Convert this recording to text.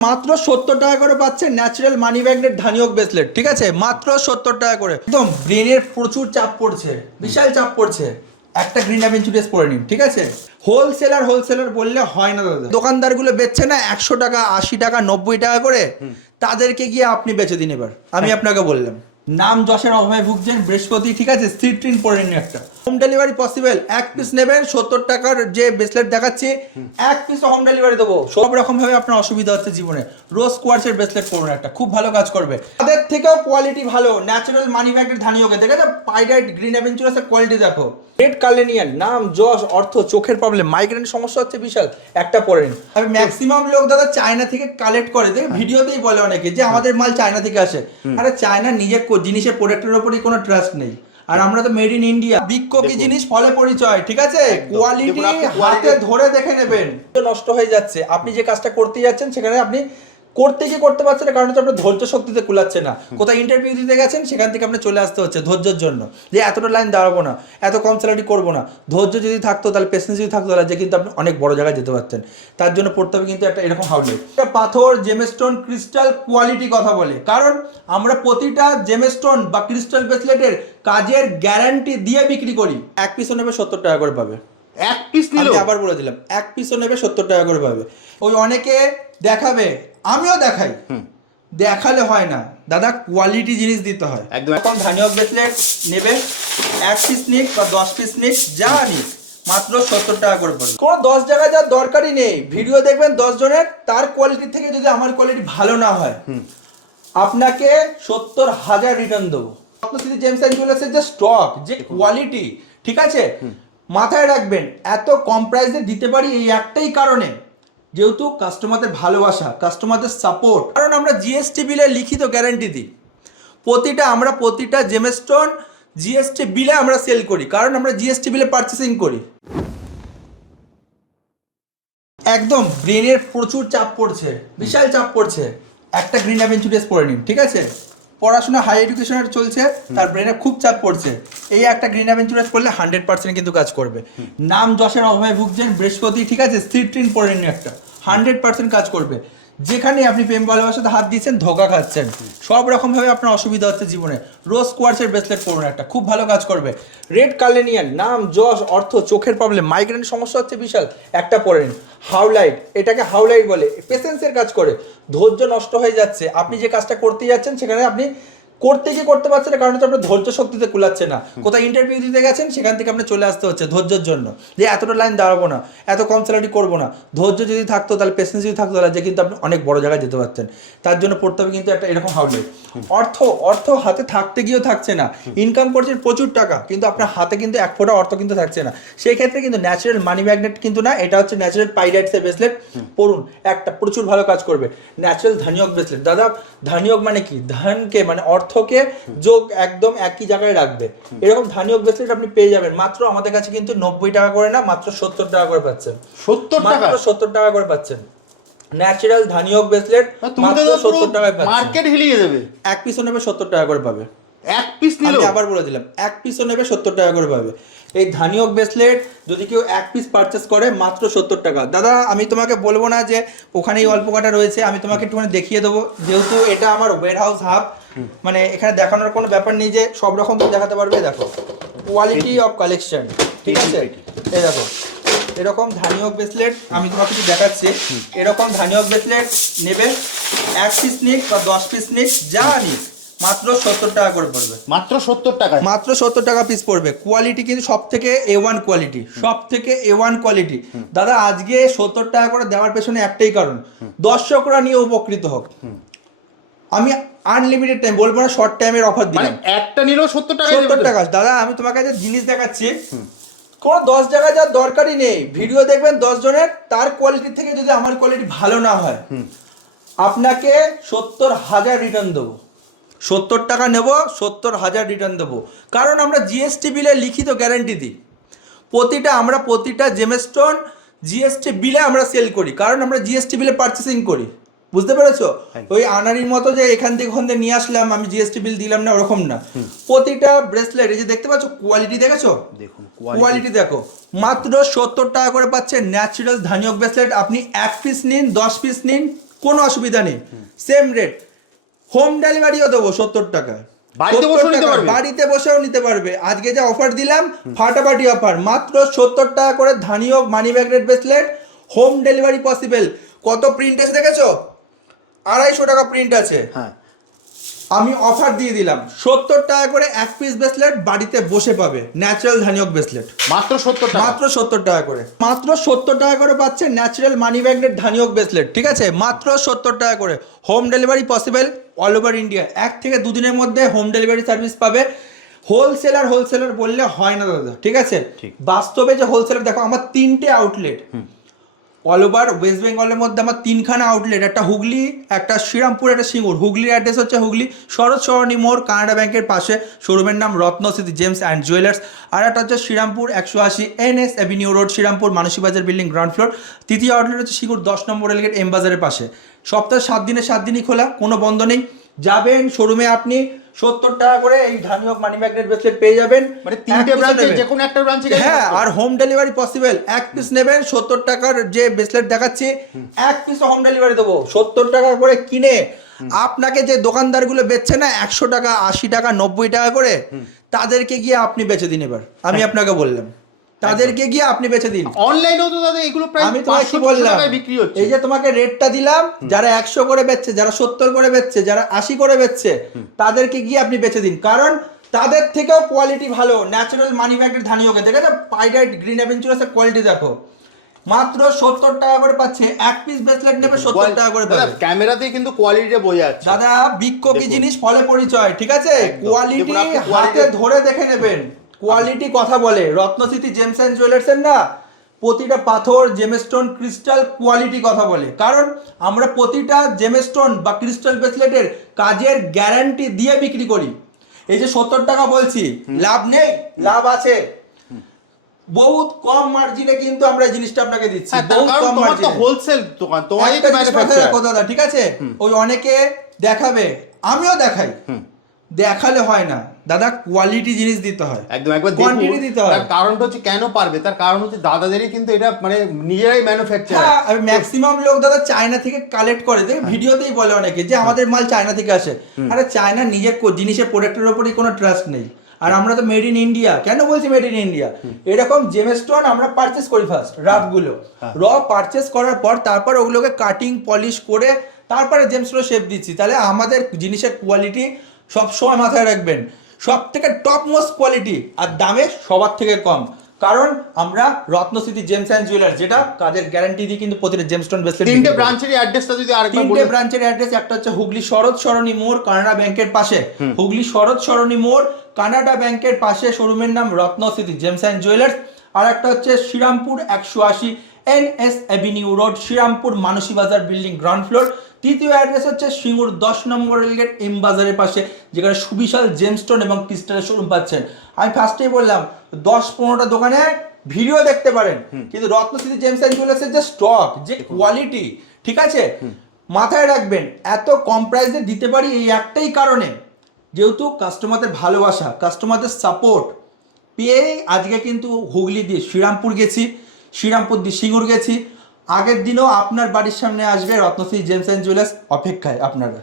মাত্র 70 টাকা করে পাচ্ছেন ন্যাচারাল মানি ম্যাগনেট ধানিয়ক ব্রেসলেট। ঠিক আছে, মাত্র 70 টাকা করে। একদম ব্রেনের প্রচুর চাপ পড়ছে, বিশাল চাপ পড়ছে, একটা গ্রিন অ্যাভেঞ্চুরিয়াস পরে নিন। ঠিক আছে, হোলসেলার বললে হয় না দাদা। দোকানদারগুলো বেচছে না 100 টাকা, 80 টাকা, 90 টাকা করে, তাদেরকে গিয়ে আপনি বেচে দিন। এবার আমি আপনাকে বললাম, নাম যশের অভাবে ভুগছেন বৃহস্পতি। ঠিক আছে, সিট্রিন পরে নিন একটা। Home delivery possible. এক পিস নেবেন 70 টাকার যে ব্রেসলেট দেখাচ্ছি, এক পিস হোম ডেলিভারি দেবো। সব রকম ভাবে আপনার অসুবিধা হচ্ছে জীবনে, রোজ কোয়ার্টসের ব্রেসলেট পরুন একটা, খুব ভালো কাজ করবে। তাদের থেকেও কোয়ালিটি ভালো, ন্যাচারাল মানি ম্যাগনেট ধানিয়কে দেখেছো, পাইরাইট গ্রিন অ্যাভেঞ্চুরাসের কোয়ালিটি দেখো। রেড কার্লেনিয়ান, নাম যশ অর্থ, চোখের প্রবলেম, মাইগ্রেন সমস্যা হচ্ছে বিশাল, একটা পরে নিন। আমি ম্যাক্সিমাম লোক দাদা চায়না থেকে কালেক্ট করে, দেখে ভিডিওতেই বলে অনেকে যে আমাদের মাল চায়না থেকে আসে। আরে চায়না নিজের জিনিসের প্রোডাক্টের উপরই কোনো ট্রাস্ট নেই, আর আমরা তো মেড ইন ইন্ডিয়া। বৃক্ষ কি জিনিস, ফলে পরিচয়। ঠিক আছে, কোয়ালিটি হাতে ধরে দেখে নেবেন। নষ্ট হয়ে যাচ্ছে, আপনি যে কাজটা করতে যাচ্ছেন সেখানে আপনি করতে গিয়ে করতে পারছেন না, কারণ হচ্ছে আপনার ধৈর্য শক্তিতে কুলাচ্ছে না। কোথায় ইন্টারভিউ দিতে গেছেন, সেখান থেকে আপনি চলে আসতে হচ্ছে ধৈর্যের জন্য, যে এতটা লাইন দাঁড়াবো না, এত কম স্যালারি করবো না। ধৈর্য যদি থাকতো, তাহলে পেশেন্স যদি থাকতো, তাহলে যে কিন্তু আপনি অনেক বড় জায়গায় যেতে পারতেন। তার জন্য পড়তে হবে কিন্তু একটা এরকম হাউলে পাথর, জেমস্টোন, ক্রিস্টাল কোয়ালিটি কথা বলে, কারণ আমরা প্রতিটা জেমস্টোন বা ক্রিস্টাল ব্রেসলেটের কাজের গ্যারান্টি দিয়ে বিক্রি করি। এক পিসও নেবে 70 টাকা করে পাবে। এক পিস নিলে আবার বলে দিলাম, এক পিসও নেবে 70 টাকা করে পাবে। ওই অনেকে দেখাবে, আমিও দেখাই, দেখালে হয় না দাদা, কোয়ালিটি জিনিস দিতে হয় একদম। এখন ধানিয়ক ব্রেসলেট নেবে, এক পিস নিক বা 10 পিস নিক, যা নিক, মাত্র 70 টাকা করে পড়বে। কোনো 10 জায়গায় যাওয়ার দরকারই নেই। ভিডিও দেখবেন 10 জনের, তার কোয়ালিটি থেকে যদি আমার কোয়ালিটি ভালো না হয়, আপনাকে 70,000 রিটার্ন দেবো। রত্নশ্রী জেমস অ্যান্ড জুয়েলার্সের যে স্টক, যে কোয়ালিটি, ঠিক আছে, মাথায় রাখবেন। এত কম প্রাইসে দিতে পারি এই একটাই কারণে, যেহেতু কাস্টমারদের ভালোবাসা, কাস্টমারদের সাপোর্ট। কারণ আমরা জিএসটি বিলে লিখিত গ্যারান্টি দিই। প্রতিটা জেমস্টোন জিএসটি বিলে আমরা সেল করি, কারণ আমরা জিএসটি বিলে পারচেসিং করি। একদম ব্রেনের প্রচুর চাপ পড়ছে, বিশাল চাপ পড়ছে, একটা গ্রিন অ্যাভেঞ্চুরিয়াস পরে নিন। ঠিক আছে, পড়াশোনা হাই এডুকেশনের চলছে, তার ব্রেনে খুব চাপ পড়ছে, এই একটা গ্রিন অ্যাভেঞ্চুরিয়াস করলে 100% কিন্তু কাজ করবে। নাম যশের অভাবে ভুগছেন বৃহস্পতি। ঠিক আছে, সিট্রিন পরে নিন একটা, 100% কাজ করবে। যেখানে আপনি প্রেম ভালোবাসাতে হাত দিচ্ছেন, ধোকা খাচ্ছেন, সব রকমভাবে আপনার অসুবিধা হচ্ছে জীবনে, রোজ কোয়ার্টসের ব্রেসলেট পরুন একটা, খুব ভালো কাজ করবে। রেড কার্লেনিয়ান, নাম যশ অর্থ, চোখের প্রবলেম, মাইগ্রেন সমস্যা হচ্ছে বিশাল, একটা পরে নিন। হাউলাইট, এটাকে হাউলাইট বলে, পেশেন্সের কাজ করে। ধৈর্য নষ্ট হয়ে যাচ্ছে, আপনি যে কাজটা করতে যাচ্ছেন সেখানে আপনি করতে গিয়ে করতে পারছেন না, কারণ হচ্ছে আপনার ধৈর্য শক্তিতে কুলাচ্ছে না। কোথায় ইন্টারভিউ দিতে গেছেন, সেখান থেকে আপনি চলে আসতে হচ্ছে ধৈর্যের জন্য, যে এতটা লাইন দাঁড়াবো না, এত কম স্যালারি করবো না। ধৈর্য যদি থাকতো, তাহলে পেশেন্স যদি থাকতো, তাহলে যে কিন্তু আপনি অনেক বড় জায়গায় যেতে পারতেন। তার জন্য পড়তে হবে কিন্তু একটা এরকম হাউলে। অর্থ হাতে থাকতে গিয়েও থাকছে না, ইনকাম করছেন প্রচুর টাকা, কিন্তু আপনার হাতে কিন্তু এক ফোঁটা অর্থ কিন্তু থাকছে না। সেই ক্ষেত্রে কিন্তু ন্যাচারাল মানি ম্যাগনেট কিন্তু না, এটা হচ্ছে ন্যাচারাল পাইরাইটসের ব্রেসলেট পড়ুন একটা, প্রচুর ভালো কাজ করবে। ন্যাচারাল ধানিয়ক ব্রেসলেট দাদা, ধানিয়ক মানে কি, ধানকে মানে অর্থকে যোগ একদম একই জায়গায় রাখবে, এরকম ধানিয়ক ব্রেসলেট আপনি পেয়ে যাবেন মাত্র আমাদের কাছে কিন্তু 90 টাকা করে না, মাত্র 70 টাকা করে পাচ্ছেন। 70 টাকা, মাত্র 70 টাকা করে পাচ্ছেন ন্যাচারাল ধানিয়ক ব্রেসলেট, মাত্র 70 টাকায় পাচ্ছেন। মার্কেট হিলিয়ে দেবে। এক পিসও নেবে 70 টাকা করে পাবে। এক পিস নিলে আমি আবার বলে দিলাম, এক পিসও নেবে 70 টাকা করে পাবে। এই ধানিয়ক ব্রেসলেট যদি কেউ এক পিস পারচেস করে, মাত্র 70 টাকা। দাদা আমি তোমাকে বলবো না যে ওখানেই অল্প কাটা রয়েছে, আমি তোমাকে একটুখানি দেখিয়ে দেবো, যেহেতু এটা আমার ওয়্যার হাউস হাব, মানে এখানে দেখানোর কোনো ব্যাপার নেই যে সব রকম তুমি দেখাতে পারবে। দেখো কোয়ালিটি অফ কালেকশন, ঠিক আছে, এই দেখো এরকম ধানিয়ক ব্রেসলেট আমি তোমাকে কিছু দেখাচ্ছি। এরকম ধানিয়ক ব্রেসলেট নেবে, এক পিস নিক বা 10 পিস নিক, যা নিক, মাত্র 70 টাকা করে পড়বে। মাত্র 70 টাকা, মাত্র 70 টাকা পিস পড়বে। কোয়ালিটি কিন্তু সব থেকে A1 কোয়ালিটি, সব থেকে A1 কোয়ালিটি। দাদা আজকে 70 টাকা করে দেওয়ার পেছনে একটাই কারণ, দর্শকরা নিয়ে উপকৃত হোক। আমি আনলিমিটেড টাইম বলবো না, শর্ট টাইমের অফার দিলাম, একটা নিলেও 70 টাকা। 70 টাকা। দাদা আমি তোমাকে যে জিনিস দেখাচ্ছি, কোনো 10 জায়গায় যাওয়ার দরকারই নেই। ভিডিও দেখবেন 10 জনের, তার কোয়ালিটি থেকে যদি আমার কোয়ালিটি ভালো না হয়, আপনাকে 70,000 রিটার্ন দেবো। 70 টাকা নেব, 70,000 রিটার্ন দেবো, কারণ আমরা জিএসটি বিলে লিখিত গ্যারান্টি দিই। প্রতিটা জেমস্টোন জিএসটি বিলে আমরা সেল করি, কারণ আমরা জিএসটি বিলে পারচেসিং করি। বুঝতে পেরেছো? ওই আনারির মতো যে এখান থেকে ওখান থেকে নিয়ে আসলাম, আমি জিএসটি বিল দিলাম না, ওরকম না। প্রতিটা ব্রেসলেট এই যে দেখতে পাচ্ছ, কোয়ালিটি দেখেছো, দেখুন কোয়ালিটি দেখো, মাত্র 70 টাকা করে পাচ্ছেন ন্যাচারাল ধানিয়ক ব্রেসলেট। আপনি এক পিস নিন, 10 পিস নিন, কোনো অসুবিধা নেই, সেম রেট। হোম ডেলিভারিও দেবো 70 টাকায়, বাড়িতে বসেও নিতে পারবে? বাড়িতে বসেও নিতে পারবে। আজকে যে অফার দিলাম ফাটাফাটি অফার, মাত্র 70 টাকা করে ধানীয় money magnet bracelet, home delivery possible. কত প্রিন্ট আছে দেখেছো, 250 টাকা প্রিন্ট আছে। হ্যাঁ, আমি অফার দিয়ে দিলাম 70 টাকা করে এক পিস ব্রেসলেট বাড়িতে বসে পাবে, ন্যাচারাল ধানিয়ক ব্রেসলেট মাত্র 70 টাকা। মাত্র 70 টাকা করে, মাত্র 70 টাকা করে পাচ্ছে ন্যাচারাল মানি ম্যাগনেট ধানিয়ক ব্রেসলেট, ঠিক আছে, মাত্র 70 টাকা করে। Home delivery possible all over India, 1 থেকে 2 দিনের মধ্যে হোম ডেলিভারি সার্ভিস পাবে। হোলসেলার বললে হয় না দাদা, ঠিক আছে, বাস্তবে যে হোলসেলার, দেখো আমার 3টে আউটলেট অল ওভার ওয়েস্ট বেঙ্গলের মধ্যে, আমার 3খানা আউটলেট, একটা হুগলি, একটা শ্রীরামপুর, একটা সিঙ্গুর। হুগলির অ্যাড্রেস হচ্ছে হুগলি শরৎ সরণী মোড়, কানাডা ব্যাংকের পাশে, শোরুমের নাম রত্নস্মৃতি জেমস অ্যান্ড জুয়েলার্স। আর একটা হচ্ছে Serampore 180 NS avenue road, Serampore Manasi Bazar building, ground floor. তৃতীয় আউটলেট হচ্ছে সিঙ্গুর 10 নম্বর রেলগেট এম বাজারের পাশে। সপ্তাহে 7 দিনে 7 দিনই খোলা, কোনো বন্ধ নেই। যাবেন শোরুমে, আপনি 70 টাকা করে এই ধানিয়ক মানি ম্যাগনেট ব্রেসলেট পেয়ে যাবেন, মানে 3টে ব্রাঞ্চে যে কোনো একটা ব্রাঞ্চে গেলে হ্যাঁ। আর হোম ডেলিভারি পসিবল, এক পিস নেবেন 70 টাকার যে ব্রেসলেট দেখাচ্ছি, এক পিস হোম ডেলিভারি দেবো 70 টাকা করে কিনে। আপনাকে যে দোকানদারগুলো বেচছে না 100 টাকা, 80 টাকা, 90 টাকা করে, তাদেরকে গিয়ে আপনি বেচে দিন। এবার আমি আপনাকে বললাম, তাদেরকে গিয়ে আপনি বেচে দিন। অনলাইনেও তো দাদা এগুলো প্রায় আমি তোমাকে কি 500 বললাম, টাকায় বিক্রি হচ্ছে। এই যে তোমাকে রেটটা দিলাম, যারা 100 করে বেচছে, যারা 70 করে বেচছে, যারা 80 করে বেচছে, তাদেরকে গিয়ে আপনি বেচে দিন, কারণ তাদের থেকেও কোয়ালিটি ভালো। ন্যাচারাল মানি ম্যাগনেট ধানিয়কে দেখেছো, পাইরাইট গ্রিন অ্যাভেঞ্চুরাসের কোয়ালিটি দেখো, মাত্র 70 টাকা করে পাচ্ছে। এক পিস ব্রেসলেট নেবে 70 টাকা করে দাদা পাবে। ক্যামেরাতেই কিন্তু কোয়ালিটিটা বোঝা যাচ্ছে। দাদা বৃক্ষ কি জিনিস, ফলে পরিচয়, ঠিক আছে, একদম। কোয়ালিটি দেখুন আপনি হাতে quality- ধরে দেখে নেবেন, কোয়ালিটি কথা বলে। রত্নস্মৃতি জেমস অ্যান্ড জুয়েলার্সের না প্রতিটা পাথর, জেমস্টোন, ক্রিস্টাল কোয়ালিটি কথা বলে, কারণ আমরা প্রতিটা জেমস্টোন বা ক্রিস্টাল ব্রেসলেটের কাজের গ্যারান্টি দিয়ে বিক্রি করি। এই যে 70 টাকা বলছি, লাভ নেই, লাভ আছে, বহুত কম মার্জিনে কিন্তু আমরা এই জিনিসটা আপনাকে দিচ্ছি, হ্যাঁ, তার বহুত কারণ কম তোমার তো মার্জিনে। হোলসেল দোকান, তোমারই একটা তো জিনিস মাথায় ম্যানুফ্যাকচার। রাখো দাদা, ঠিক আছে, ওই অনেকে দেখাবে, আমিও দেখাই, দেখালে হয় না দাদা, কোয়ালিটি জিনিস দিতে হয়, একদম একবার কোয়ান্টিটি দিতে হয়। তার কারণটা হচ্ছে কেন পারবে, তার কারণ হচ্ছে দাদাদেরই কিন্তু এটা মানে নিজেরাই ম্যানুফ্যাকচার। হ্যাঁ, আর ম্যাক্সিমাম লোক দাদা চায়না থেকে কালেক্ট করে, দেখে ভিডিওতেই বলে অনেকে যে আমাদের মাল চায়না থেকে আসে। আরে চায়না নিজের জিনিসের প্রোডাক্টের উপরই কোনো ট্রাস্ট নেই, আর আমরা তো মেড ইন ইন্ডিয়া। কেন বলছি মেড ইন ইন্ডিয়া, এরকম জেমস্টোন আমরা পারচেস করি ফার্স্ট, রাফগুলো র পারচেস করার পর তারপর ওগুলোকে কাটিং পলিশ করে তারপরে জেমস্টোন শেপ দিচ্ছি। তাহলে আমাদের জিনিসের কোয়ালিটি সবসময় মাথায় রাখবেন, সব থেকে টপ মোস্ট কোয়ালিটি, আর দামে সবার থেকে কম, কারণ আমরা রত্নস্মৃতি জেমস অ্যান্ড জুয়েলার্স, যেটা কাজের গ্যারান্টি দিয়ে কিন্তু প্রতিটা জেমস্টোন ব্রেসলেট। 3টে ব্রাঞ্চের অ্যাড্রেসটা যদি আরেকবার 3টে বলেন। ব্রাঞ্চের অ্যাড্রেস, একটা হচ্ছে হুগলি শরৎ সরণী মোড়, কানাডা ব্যাংকের পাশে, হুগলি শরৎ সরণী মোড়, কানাডা ব্যাংকের পাশে, শোরুমের নাম রত্নস্মৃতি জেমস অ্যান্ড জুয়েলার্স। আর একটা হচ্ছে Serampore 180 NS avenue road, Serampore Manasi Bazar building, ground floor. তৃতীয় অ্যাড্রেস হচ্ছে সিঙ্গুর 10 নম্বর রেলগেট এম বাজারের পাশে, যেখানে সুবিশাল জেমস্টোন এবং ক্রিস্টালের শোরুম পাচ্ছেন। আমি ফার্স্টেই বললাম 10-15টা দোকানে ভিডিও দেখতে পারেন, কিন্তু রত্নস্মৃতি জেমস অ্যান্ড জুয়েলার্সের যে স্টক, যে কোয়ালিটি, ঠিক আছে, মাথায় রাখবেন। এত কম প্রাইসে দিতে পারি এই একটাই কারণে, যেহেতু কাস্টমারদের ভালোবাসা, কাস্টমারদের সাপোর্ট পেয়ে আজকে কিন্তু হুগলি দিয়ে শ্রীরামপুর গেছি, শ্রীরামপুর দিয়ে সিঙ্গুর গেছি, আগের দিনও আপনার বাড়ির সামনে আসবে রত্নশ্রী জেমস অ্যান্ড জুয়েলার্স, অপেক্ষায় আপনারা।